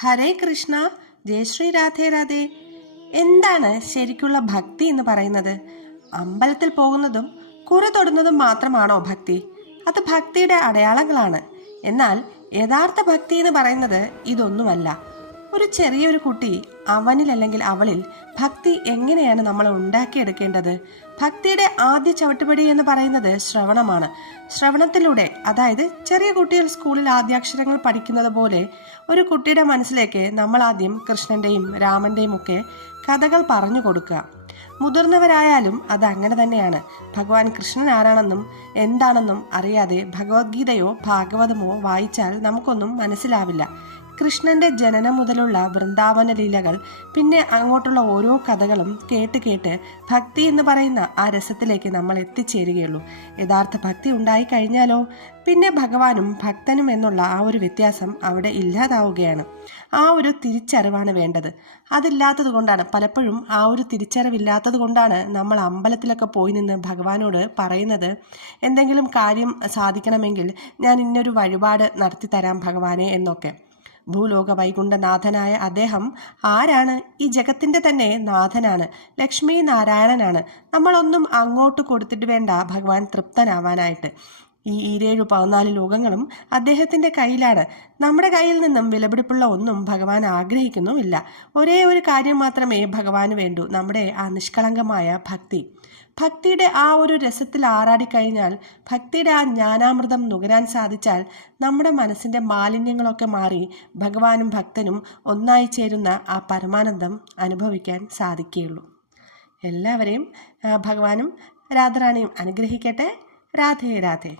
ഹരേ കൃഷ്ണ, ജയശ്രീ രാധേ രാധേ. എന്താണ് ശരിക്കുള്ള ഭക്തി എന്ന് പറയുന്നത്? അമ്പലത്തിൽ പോകുന്നതും കുറി തൊടുന്നതും മാത്രമാണോ ഭക്തി? അത് ഭക്തിയുടെ അടയാളങ്ങളാണ്. എന്നാൽ യഥാർത്ഥ ഭക്തി എന്ന് പറയുന്നത് ഇതൊന്നുമല്ല. ഒരു ചെറിയൊരു കുട്ടി അവനിൽ അല്ലെങ്കിൽ അവളിൽ ഭക്തി എങ്ങനെയാണ് നമ്മൾ ഉണ്ടാക്കിയെടുക്കേണ്ടത്? ഭക്തിയുടെ ആദ്യ ചവിട്ടുപടി എന്ന് പറയുന്നത് ശ്രവണമാണ്. ശ്രവണത്തിലൂടെ, അതായത് ചെറിയ കുട്ടികൾ സ്കൂളിൽ ആദ്യാക്ഷരങ്ങൾ പഠിക്കുന്നത് പോലെ ഒരു കുട്ടിയുടെ മനസ്സിലേക്ക് നമ്മൾ ആദ്യം കൃഷ്ണന്റെയും രാമന്റെയും ഒക്കെ കഥകൾ പറഞ്ഞു കൊടുക്കുക. മുതിർന്നവരായാലും അത് അങ്ങനെ തന്നെയാണ്. ഭഗവാൻ കൃഷ്ണൻ ആരാണെന്നും എന്താണെന്നും അറിയാതെ ഭഗവത്ഗീതയോ ഭാഗവതമോ വായിച്ചാൽ നമുക്കൊന്നും മനസ്സിലാവില്ല. കൃഷ്ണന്റെ ജനനം മുതലുള്ള വൃന്ദാവന ലീലകൾ, പിന്നെ അങ്ങോട്ടുള്ള ഓരോ കഥകളും കേട്ട് കേട്ട് ഭക്തി എന്ന് പറയുന്ന ആ രസത്തിലേക്ക് നമ്മൾ എത്തിച്ചേരുകയുള്ളൂ. യഥാർത്ഥ ഭക്തി ഉണ്ടായി കഴിഞ്ഞാലോ പിന്നെ ഭഗവാനും ഭക്തനും എന്നുള്ള ആ ഒരു വ്യത്യാസം അവിടെ ഇല്ലാതാവുകയാണ്. ആ ഒരു തിരിച്ചറിവാണ് വേണ്ടത്. അതില്ലാത്തത് കൊണ്ടാണ്, പലപ്പോഴും ആ ഒരു തിരിച്ചറിവില്ലാത്തത് കൊണ്ടാണ് നമ്മൾ അമ്പലത്തിലൊക്കെ പോയി നിന്ന് ഭഗവാനോട് പറയുന്നത്, എന്തെങ്കിലും കാര്യം സാധിക്കണമെങ്കിൽ ഞാൻ ഇന്നൊരു വഴിപാട് നടത്തി തരാം ഭഗവാനെ എന്നൊക്കെ. ഭൂലോക വൈകുണ്ഠനാഥനായ അദ്ദേഹം ആരാണ്? ഈ ജഗത്തിന്റെ തന്നെ നാഥനാണ്, ലക്ഷ്മി നാരായണനാണ്. നമ്മളൊന്നും അങ്ങോട്ട് കൊടുത്തിട്ട് വേണ്ട ഭഗവാൻ തൃപ്തനാവാനായിട്ട്. ഈ 14 ലോകങ്ങളും അദ്ദേഹത്തിന്റെ കയ്യിലാണ്. നമ്മുടെ കയ്യിൽ നിന്നും വിലപിടിപ്പുള്ള ഒന്നും ഭഗവാൻ ആഗ്രഹിക്കുന്നുമില്ല. ഒരേ ഒരു കാര്യം മാത്രമേ ഭഗവാന് വേണ്ടൂ, നമ്മുടെ ആ നിഷ്കളങ്കമായ ഭക്തി. ഭക്തിയുടെ ആ ഒരു രസത്തിൽ ആറാടിക്കഴിഞ്ഞാൽ, ഭക്തിയുടെ ആ ജ്ഞാനാമൃതം നുകരാൻ സാധിച്ചാൽ നമ്മുടെ മനസ്സിന്റെ മാലിന്യങ്ങളൊക്കെ മാറി ഭഗവാനും ഭക്തനും ഒന്നായി ചേരുന്ന ആ പരമാനന്ദം അനുഭവിക്കാൻ സാധിക്കുകയുള്ളൂ. എല്ലാവരെയും ഭഗവാനും രാധാറാണിയും അനുഗ്രഹിക്കട്ടെ. രാധേ രാധേ.